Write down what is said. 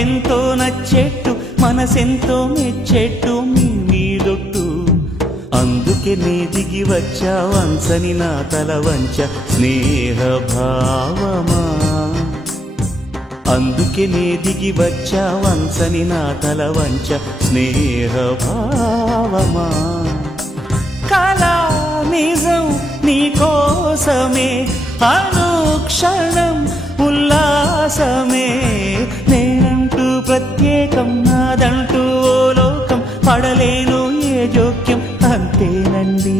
మాకెంతో నచ్చేట్టు మనసెంతో మెచ్చేట్టు మీ మీదొట్టు అందుకే నే దిగి వచ్చా వంచని నా తల వంచ స్నేహ భావమా అందుకే నే దిగి వచ్చా వంచని నా తల వంచ స్నేహ భావమా కళా నిజం నీకోసమే అనుక్షణం ఉల్లాసమే నేనంటూ ప్రత్యేకం నాదంటూ ఓ లోకం పడలేను ఏ జోక్యం అంతేనండి